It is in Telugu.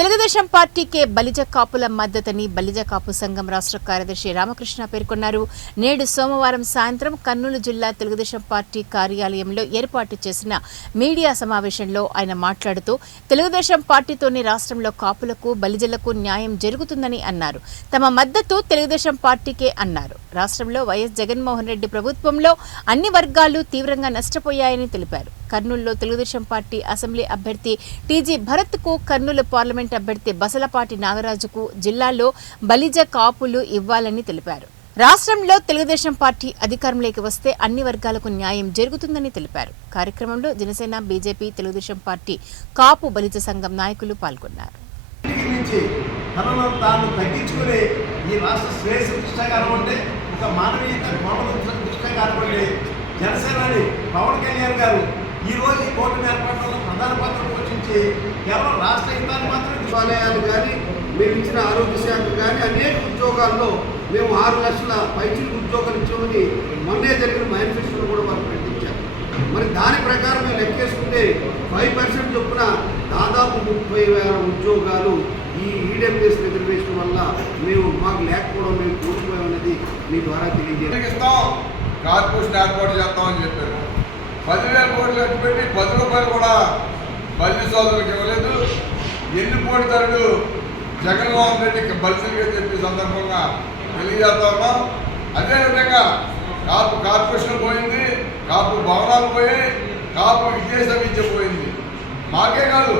తెలుగుదేశం పార్టీకే బలిజ కాపుల మద్దతని బలిజ కాపు సంఘం రాష్ట్ర కార్యదర్శి రామకృష్ణ పేర్కొన్నారు. నేడు సోమవారం సాయంత్రం కర్నూలు జిల్లా తెలుగుదేశం పార్టీ కార్యాలయంలో ఏర్పాటు చేసిన మీడియా సమావేశంలో ఆయన మాట్లాడుతూ తెలుగుదేశం పార్టీతోనే రాష్ట్రంలో కాపులకు బలిజలకు న్యాయం జరుగుతుందని అన్నారు. తమ మద్దతు తెలుగుదేశం పార్టీకే అన్నారు. రాష్ట్రంలో వైఎస్ జగన్మోహన్ రెడ్డి ప్రభుత్వంలో అన్ని వర్గాలు తీవ్రంగా నష్టపోయాయని తెలిపారు. కర్నూలులో తెలుగుదేశం పార్టీ అసెంబ్లీ అభ్యర్థి టీజీ భరత్కు, కర్నూలు పార్లమెంట్ అభ్యర్థి బసలపాటి నాగరాజుకు జిల్లాలో బలిజ కాపులు ఇవ్వాలని తెలిపారు. రాష్ట్రంలో తెలుగుదేశం పార్టీ అధికారంలోకి వస్తే అన్ని వర్గాలకు న్యాయం జరుగుతుందని తెలిపారు. కార్యక్రమంలో జనసేన, బీజేపీ, తెలుగుదేశం పార్టీ కాపు బలిజ సంఘం నాయకులు పాల్గొన్నారు. జనసేనాని పవన్ కళ్యాణ్ గారు ఈ రోజు ఈ కూటమి ఏర్పాట్లలో ప్రధాన పాత్ర పోషించి కేవలం రాష్ట్ర హితాన్ని మాత్రమే దేవాలయాలు కానీ మేము ఇచ్చిన ఆరోగ్య శాఖ కానీ అనేక ఉద్యోగాల్లో మేము 6 లక్షల పైచిలకు ఉద్యోగాలు ఇచ్చామని మొన్నే జరిగిన మేనిఫెస్టోలో కూడా వారు ప్రకటించారు. మరి దాని ప్రకారం మేము లెక్కేసుకుంటే 5% చొప్పున దాదాపు 30,000 ఉద్యోగాలు ఈ ఈడబ్ల్యూఎస్ రిజర్వేషన్ వల్ల మాకు లేకపోవడం మేము కోల్పోయామనేది మీ ద్వారా తెలియజేస్తాం. కార్పొరేషన్ ఏర్పాటు చేస్తామని చెప్పారు. 10,000 కోట్లు ఖర్చు పెట్టి 10 రూపాయలు కూడా బలిజ సోదరులకు ఇవ్వలేదు. ఎన్నిపోటుదారుడు జగన్మోహన్ రెడ్డికి బలిసిగా చెప్పే సందర్భంగా తెలియజేస్తా ఉన్నాం. అదేవిధంగా కాపు కార్పొరేషన్ పోయింది, కాపు భవనాలు పోయి, కాపు విద్యాసంస్థ పోయింది. మాకే కాదు